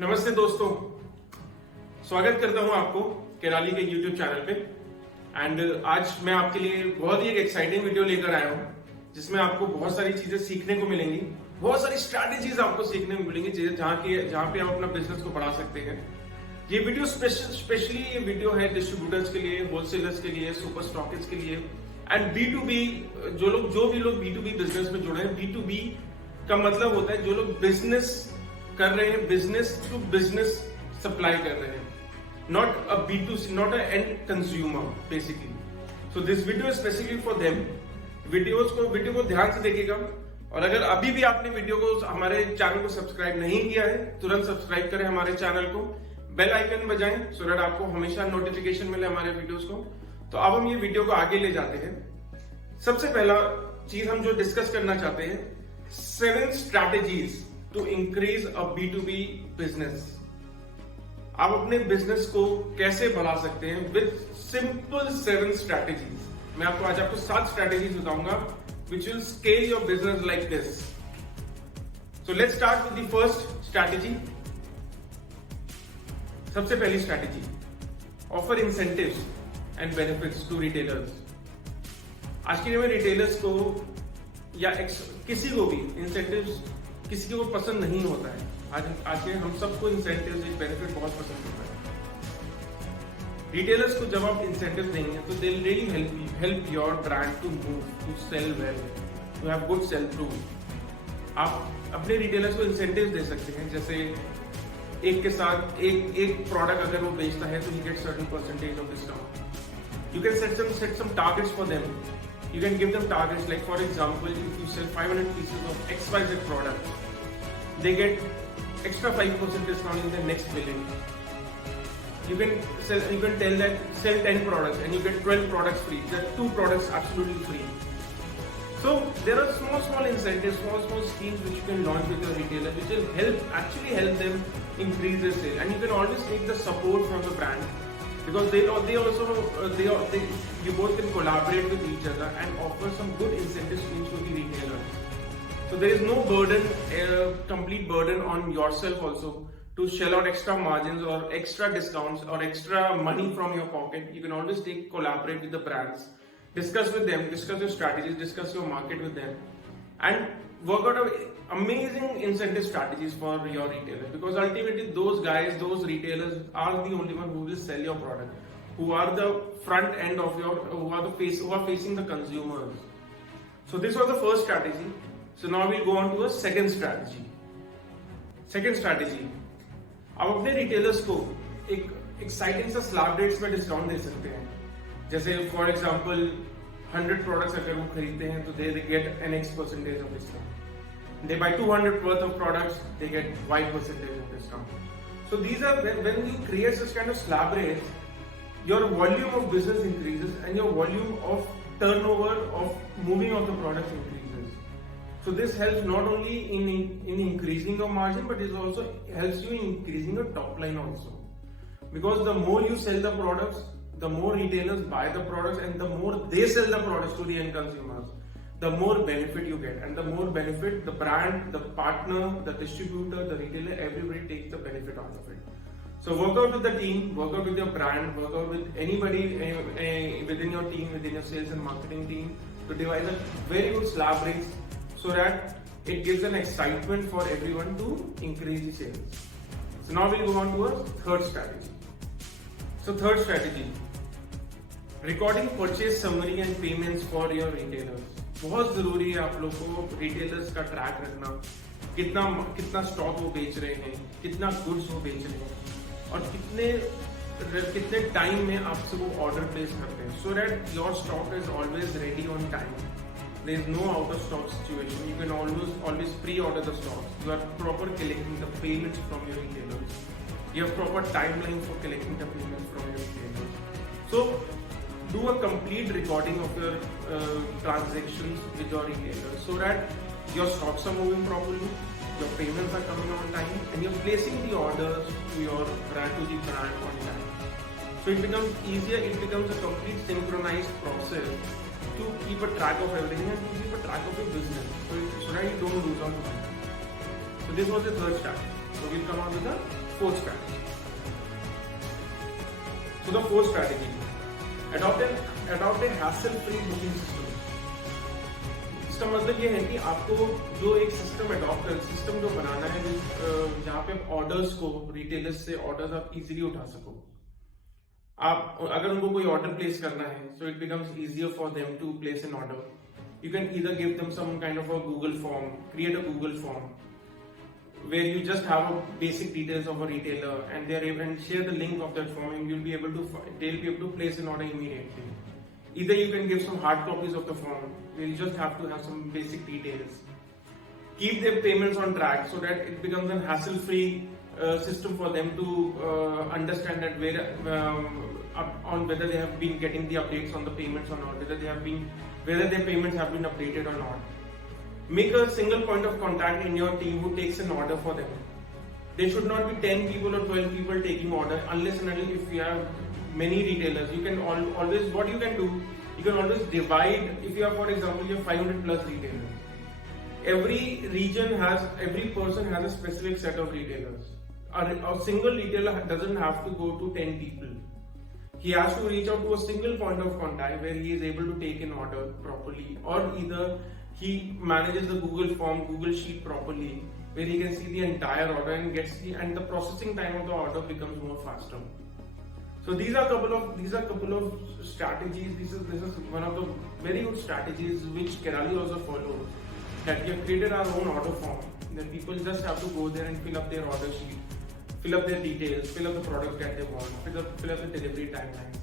नमस्ते दोस्तों, स्वागत करता हूं आपको केराली के YouTube चैनल पे। एंड आज मैं आपके लिए बहुत ही एक एक्साइटिंग वीडियो लेकर आया हूं जिसमें आपको बहुत सारी चीजें सीखने को मिलेंगी, बहुत सारी स्ट्रैटेजीज आपको सीखने को मिलेंगी जहां पे आप अपना बिजनेस को बढ़ा सकते हैं। ये वीडियो स्पेशली ये वीडियो है डिस्ट्रीब्यूटर्स के लिए, होलसेलर्स के लिए, सुपर स्टॉकिस्ट के लिए एंड B2B जो भी लोग B2B बिजनेस में जुड़े हैं। B2B का मतलब होता है जो लोग बिजनेस कर रहे हैं, बिजनेस टू बिजनेस सप्लाई कर रहे हैं, not a B2C, not a and consumer basically. So this video specifically for them. Video को ध्यान से देखिएगा और अगर अभी भी आपने वीडियो को हमारे चैनल को सब्सक्राइब नहीं किया है, तुरंत सब्सक्राइब करें हमारे चैनल को, बेल आइकन बजाएं सो दैट आपको हमेशा नोटिफिकेशन मिले हमारे वीडियोस को। तो अब हम ये वीडियो को आगे ले जाते हैं। सबसे पहला चीज हम जो डिस्कस करना चाहते हैं, 7 strategies to increase a B2B business. आप अपने बिजनेस को कैसे बढ़ा सकते हैं विद सिंपल 7 स्ट्रैटेजीज। मैं आपको 7 स्ट्रैटेजीज बताऊंगा which will scale your business like this. So let's start with the first strategy. सबसे पहली strategy, offer incentives and benefits to retailers. आज के दिन में रिटेलर्स को या किसी को भी इंसेंटिव्स किसी को पसंद नहीं होता है। आज के हम सबको इंसेंटिव्स, एक बेनिफिट बहुत पसंद होता है। रिटेलर्स को जब आप इंसेंटिव देंगे तो they will really help your brand to move, to sell well, to have good sell through. आप अपने रिटेलर्स को इंसेंटिव दे सकते हैं, जैसे एक के साथ एक प्रोडक्ट अगर वो बेचता है तो he get certain percentage of discount. You can set some targets for them. You can give them targets, like for example, if you sell 500 pieces of XYZ product, they get extra 5% discount in the next billing. You can tell that sell 10 products and you get 12 products free. There are 2 products absolutely free. So there are small incentives, small schemes which you can launch with your retailer, which will actually help them increase their sale. And you can always take the support from the brand. Because you both can collaborate with each other and offer some good incentive schemes to the retailer. So there is no burden, complete burden on yourself also to shell out extra margins or extra discounts or extra money from your pocket. You can always collaborate with the brands, discuss with them, discuss your strategies, discuss your market with them, and work out amazing incentive strategies for your retailer, because ultimately those guys, those retailers are the only one who will sell your product, who are the front end of your, who are facing the consumers. So this was the first strategy. So now we'll go on to a second strategy. Second strategy, आप अपने retailers को एक exciting सा slab rates में discount दे सकते हैं। जैसे for example 100 products अगर वो खरीदते हैं तो they get an X percentage of discount. They buy 200 worth of products, they get Y percentage of discount. So these are when you create such kind of slab rates, your volume of business increases and your volume of turnover of moving of the products increases. So this helps not only in increasing your margin, but it also helps you in increasing your top line also. Because the more you sell the products, the more retailers buy the products, and the more they sell the products to the end consumers, the more benefit you get. And the more benefit, the brand, the partner, the distributor, the retailer, everybody takes the benefit out of it. So work out with the team, work out with your brand, work out with anybody within your team, within your sales and marketing team, to devise a very good slab rates so that it gives an excitement for everyone to increase the sales. So now we'll go on to a third strategy. So third strategy, recording purchase summary and payments for your retailers. बहुत जरूरी है आप लोग को retailers का track रखना, कितना stock वो बेच रहे हैं, कितना गुड्स वो बेच रहे हैं और कितने टाइम में आपसे वो ऑर्डर प्लेस करते हैं, so that your stock is always ready on time. There is no out of stock situation. You can always pre order the stock. You are proper collecting the payments from your retailers. You have proper timeline for collecting the payments from your retailers. So do a complete recording of your transactions with your retailers so that your stocks are moving properly, your payments are coming on time, and you're placing the orders to your brand, to the brand on time. So it becomes easier, it becomes a complete synchronized process to keep a track of everything and to keep a track of your business so that you don't lose out on it. So this was the third step. So we'll come on with the fourth strategy. So the fourth strategy, adopt a hassle-free booking system. इसका मतलब ये है कि आपको जो एक system जो बनाना है जहाँ पे ऑर्डर्स को रिटेलर्स से ऑर्डर्स आप इजीली उठा सको. आप अगर उनको कोई ऑर्डर प्लेस करना है, so it becomes easier for them to place an order. You can either give them some kind of a Google form, create a Google form where you just have a basic details of a retailer and they are able to share the link of that form and they'll be able to place an order immediately. Either you can give some hard copies of the form where you just have to have some basic details. Keep their payments on track so that it becomes a hassle-free system for them to understand that on whether they have been getting the updates on the payments or not, whether their payments have been updated or not. Make a single point of contact in your team who takes an order for them. There should not be 10 people or 12 people taking order unless and until if you have many retailers. You can always, what you can do, you can always divide, if you have, for example, you have 500 plus retailers. Every person has a specific set of retailers. A single retailer doesn't have to go to 10 people. He has to reach out to a single point of contact where he is able to take an order properly, or either he manages the Google form, Google sheet properly, where he can see the entire order and and the processing time of the order becomes more faster. So these are couple of strategies. This is one of the very good strategies which Kerali also follows. That we have created our own order form. That people just have to go there and fill up their order sheet, fill up their details, fill up the products that they want, fill up the delivery timeline,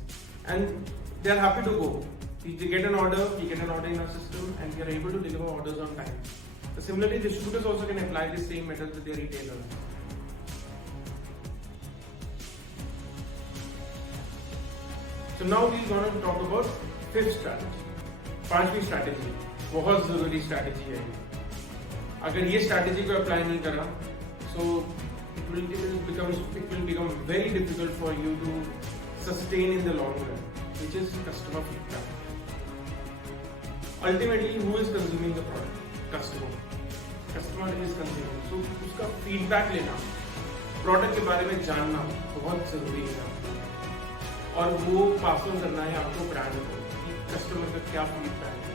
and they are happy to go. We get an order in our system, and we are able to deliver orders on time. So similarly, distributors also can apply the same method to their retailers. So now we are going to talk about fifth strategy. पांचवी strategy, बहुत जरूरी strategy है. अगर ये strategy को apply नहीं करा, so it will become very difficult for you to sustain in the long run, which is customer feedback. Ultimately, who is consuming the product? Customer is consuming. So उसका feedback लेना, product के बारे में जानना बहुत जरूरी है, और वो पास ऑन करना है आपको ब्रांड को कि कस्टमर का क्या फीडबैक है.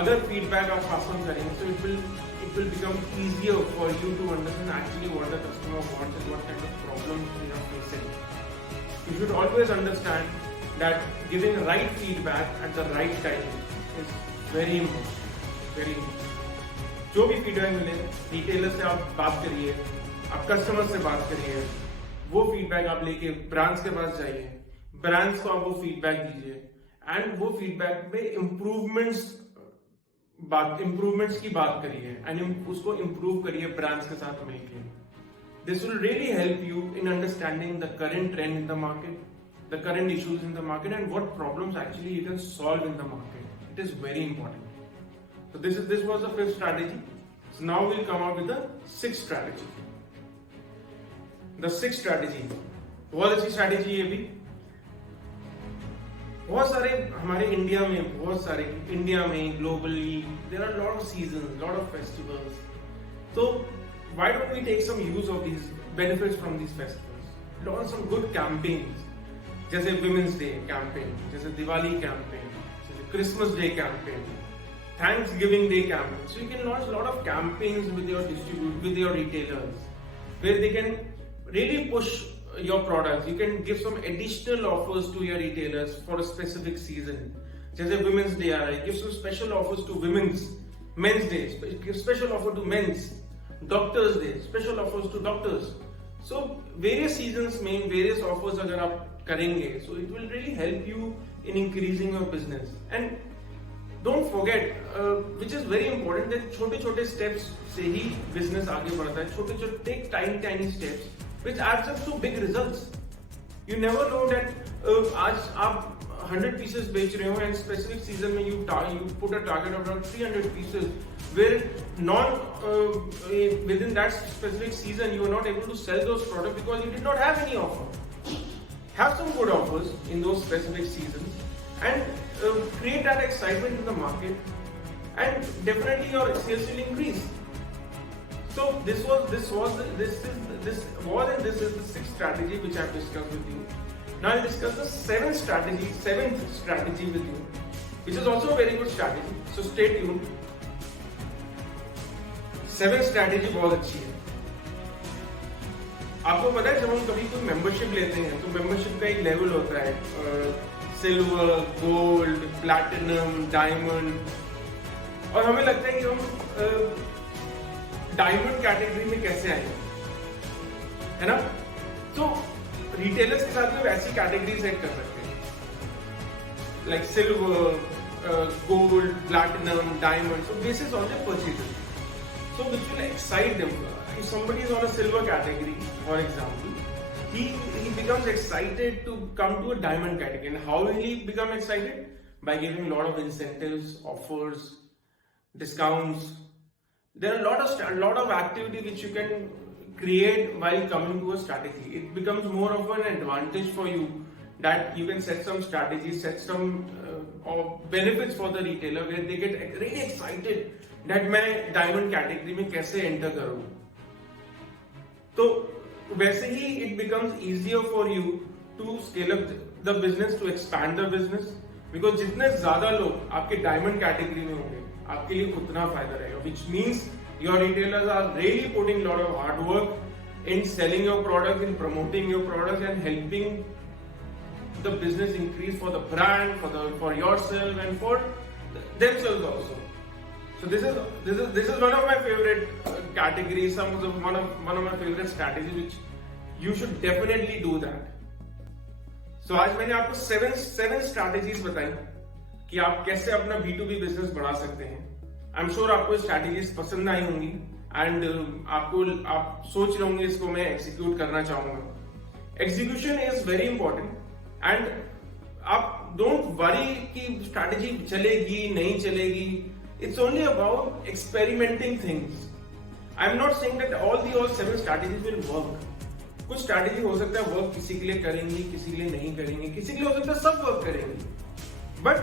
अगर फीडबैक आप पास ऑन करेंगे, so it will become easier for you to understand actually what the customer wants and what kind of problems they are facing. You should always understand that giving right feedback at the right time is very important. Very important. जो भी feedback मिले, retailer से आप बात करिए, आप customer से बात करिए, वो फीडबैक आप लेके ब्रांड्स के पास जाइए, ब्रांड्स को आप वो फीडबैक दीजिए, एंड वो फीडबैक में इम्प्रूवमेंट्स की बात करिए, एंड उसको इम्प्रूव करिए ब्रांड्स के साथ मिलकर. This will really help you in understanding the current trend in the market, the current issues in the market, and what problems actually you can solve in the market. It is very important. So this was the fifth strategy. So now we'll come up with the sixth strategy. The sixth strategy, बहुत अच्छी strategy है भी. बहुत सारे हमारे India में globally there are a lot of seasons, lot of festivals. So why don't we take some use of these benefits from these festivals? Launch some good campaigns, जैसे Women's Day campaign, जैसे Diwali campaign, जैसे Christmas Day campaign, Thanksgiving Day campaign. So you can launch a lot of campaigns with your retailers, where they can really push your products. You can give some additional offers to your retailers for a specific season. जैसे Women's Day आ रहा है, give some special offers to Men's Day, give special offer to men's, Doctors Day, special offers to doctors. So various seasons में various offers अगर आप करेंगे, so it will really help you in increasing your business. And don't forget, which is very important, that छोटे steps से ही business आगे बढ़ता है. Take tiny steps which adds up to big results. You never know that आज आप 100 pieces बेच रहे हो and specific season में you put a target of around 300 pieces, where within that specific season you are not able to sell those products because you did not have any offer. Have some good offers in those specific seasons and create that excitement in the market, and definitely your sales will increase. So this is this is the sixth strategy which I've discussed with you. Now I'll discuss the seventh strategy with you, which is also a very good strategy. So stay tuned. Seventh strategy बहुत अच्छी है. आपको पता है जब हम कभी कोई मेंबरशिप लेते हैं तो मेंबरशिप का एक लेवल होता है, सिल्वर, गोल्ड, प्लैटिनम, डायमंड, और हमें लगता है कि हम डायमंड कैटेगरी में कैसे आएंगे, है ना. तो रिटेलर्स के साथ में वैसी कैटेगरी सेट कर सकते हैं, like silver, gold, platinum, diamond. So this is on the purchases. So which will excite them. If somebody is on a silver category, for example, he becomes excited to come to a diamond category. And how will he become excited? By giving a lot of incentives, offers, discounts. There are a lot of activity which you can create while coming to a strategy. It becomes more of an advantage for you that you can set some strategies, set some benefits for the retailer where they get really excited that मैं diamond category में कैसे enter करूं. तो वैसे ही it becomes easier for you to scale up the business, to expand the business, because जितने ज्यादा लोग आपके डायमंड कैटेगरी में होंगे आपके लिए उतना फायदा रहेगा. Which means your retailers are really putting lot of hard work in selling your product, in promoting your product, and helping the business increase for the brand, for yourself, and for themselves also. So this is one of my favorite categories, one of my favorite strategies, which you should definitely do that. So आज मैंने आपको seven strategies बताई कि आप कैसे अपना B2B business बढ़ा सकते हैं. आई एम श्योर आपको स्ट्रैटेजीज पसंद आई होंगी एंड आप सोच रहे होंगे इसको मैं एग्जीक्यूट करना चाहूंगा. Execution is very important and आप डोंट वरी कि स्ट्रैटेजी चलेगी नहीं चलेगी. It's only about experimenting things. I am not saying that all 7 strategies will work. कुछ स्ट्रैटेजी हो सकता है वर्क किसी के लिए करेंगी, किसी के लिए नहीं करेंगी, किसी के लिए हो सकता है सब वर्क करेंगी. But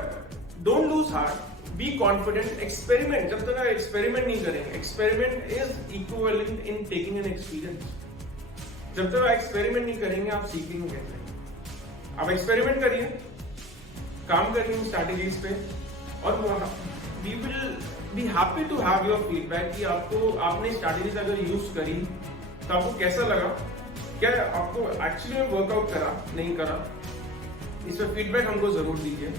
don't lose heart, be confident, experiment. जब तक आप एक्सपेरिमेंट नहीं करेंगे, experiment is equivalent in taking an experience. जब तक आप एक्सपेरिमेंट नहीं करेंगे आप सीखेंगे कैसे. आप एक्सपेरिमेंट करिए, काम करिए स्ट्रैटेजीज पे, और we will be happy to have your feedback कि आपने स्ट्रैटेजीज अगर यूज करी तो आपको कैसा लगा, क्या आपको एक्चुअली में वर्कआउट करा नहीं करा. इस पर फीडबैक हमको जरूर दीजिए.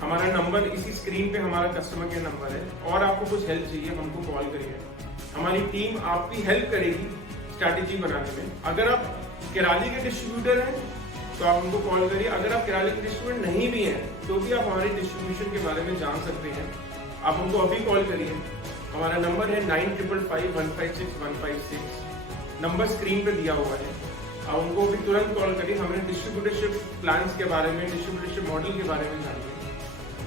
हमारा नंबर इसी स्क्रीन पे हमारा कस्टमर केयर नंबर है, और आपको कुछ हेल्प चाहिए हमको कॉल करिए. हमारी टीम आपकी हेल्प करेगी स्ट्रैटेजी बनाने में. अगर आप किराली के डिस्ट्रीब्यूटर हैं तो आप हमको कॉल करिए. अगर आप किराली के डिस्ट्रीब्यूटर नहीं भी हैं तो भी आप हमारे डिस्ट्रीब्यूशन के बारे में जान सकते हैं. आप हमको अभी कॉल करिए. हमारा नंबर है 9555156156. नंबर स्क्रीन पे दिया हुआ है. आप उनको भी तुरंत कॉल करिए. हमें डिस्ट्रीब्यूटरशिप प्लान्स के बारे में, डिस्ट्रीब्यूटरशिप मॉडल के बारे में जानिए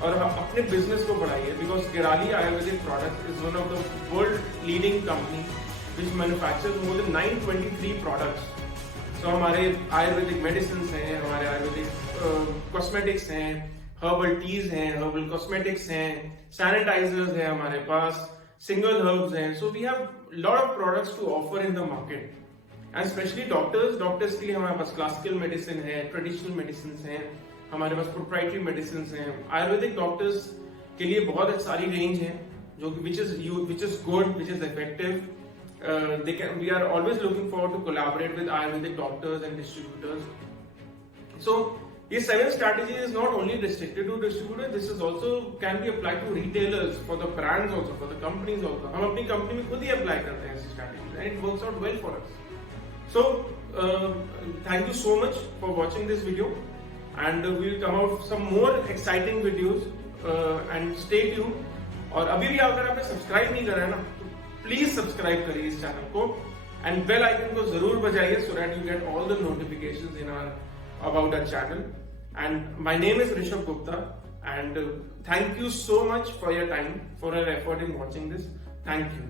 और अपने बिजनेस को बढ़ाइए. Because Kairali Ayurvedic product is one of the world leading company which manufactures more than 923 products. So हमारे आयुर्वेदिक मेडिसिन हैं, हमारे आयुर्वेदिक कॉस्मेटिक्स हैं, हर्बल टीज हैं, हर्बल कॉस्मेटिक्स हैं, सैनिटाइजर्स हैं हमारे पास, सिंगल हर्ब्स हैं. So we have lot of products to offer in the market. And specially doctors के लिए हमारे पास क्लासिकल मेडिसिन है, ट्रेडिशनल मेडिसिन हैं, हमारे पास प्रोप्राइटरी मेडिसिन हैं. आयुर्वेदिक डॉक्टर्स के लिए बहुत सारी रेंज है जो which is good, which is effective. We are always looking forward to collaborate with Ayurvedic doctors and distributors. So ये 7 strategy is not only restricted to distributors, this is also can be applied to retailers, for the brands also, for the companies also. हम अपनी company में खुद ही apply करते हैं ऐसी strategies and it works out well for us. So thank you so much for watching this video, and we will come out some more exciting videos and stay tuned. और अभी भी अगर आपने सब्सक्राइब नहीं करा है ना तो प्लीज सब्सक्राइब करिए इस चैनल को एंड बेल आइकन को जरूर बजाइए so that you get all the notifications about our channel. And my name is Rishabh Gupta, and thank you so much for your time, for your effort in watching this. Thank you.